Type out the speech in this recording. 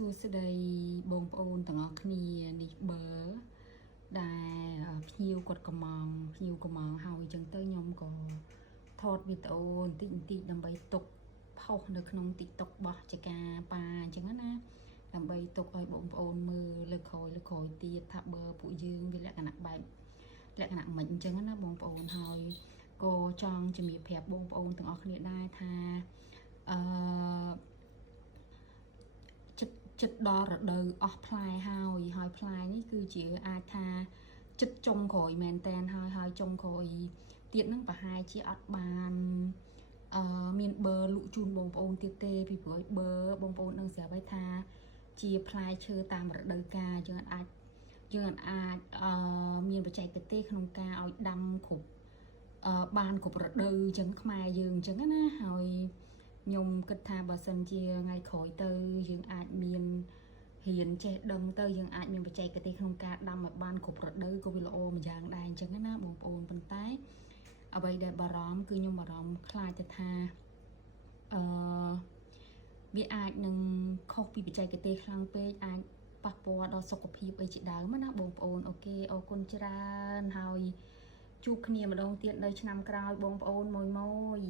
សួស្តីបងប្អូនទាំងអស់គ្នានេះបើដែលភ្ញៀវគាត់កំងហើយអញ្ចឹងទៅខ្ញុំក៏ថតវីដេអូបន្តិចដើម្បីទុកផុសនៅក្នុង TikTok របស់ចកាប៉ាអញ្ចឹងណាដើម្បីទុកឲ្យបងប្អូនមើលលើក្រោយទៀតថាបើពួកយើងវាលក្ខណៈបែបលក្ខណៈមិនអញ្ចឹងណាបងប្អូនហើយក៏ចង់ជំរាបប្រាប់បងប្អូនទាំងអស់គ្នាដែរថាចិត្តដល់រដូវអស់ផ្លែហើយផ្លែនេះគឺជាអាចថាចិត្តចុងក្រោយមែនតែនហើយចុងក្រោយទៀតនឹងប្រហែលជាអត់បានមានបើលក់ជូនបងប្អូនទៀតទេពីព្រោះបើបងប្អូននឹងស្រាប់ហើយថាជាផ្លែឈើតាមរដូវកាលយើងអាចមានបច្ចេកទេសក្នុងការឲ្យដាំគ្រប់បានគ្រប់រដូវអញ្ចឹងខ្មែរយើងអញ្ចឹងណាហើយខ្ញុំគិតថាបើសិនជាថ្ងៃក្រោយទៅយើងអាចមានរៀនចេះដឹងទៅយើងអាចមានបច្ចេកទេសក្នុងការដាំឲ្យបានគ្រប់រដូវក៏វាល្អម្យ៉ាងដែរអញ្ចឹងណាបងប្អូនប៉ុន្តែអ្វីដែលបារម្ភគឺខ្ញុំបារម្ភខ្លាចទៅថាវាអាចនឹងខុសពីបច្ចេកទេសខ្លាំងពេកអាចប៉ះពាល់ដល់សុខភាពអីជាដើមណាបងប្អូនអូខេអរគុណច្រើនហើយជួបគ្នាម្ដងទៀតនៅឆ្នាំក្រោយបងប្អូនម៉ួយ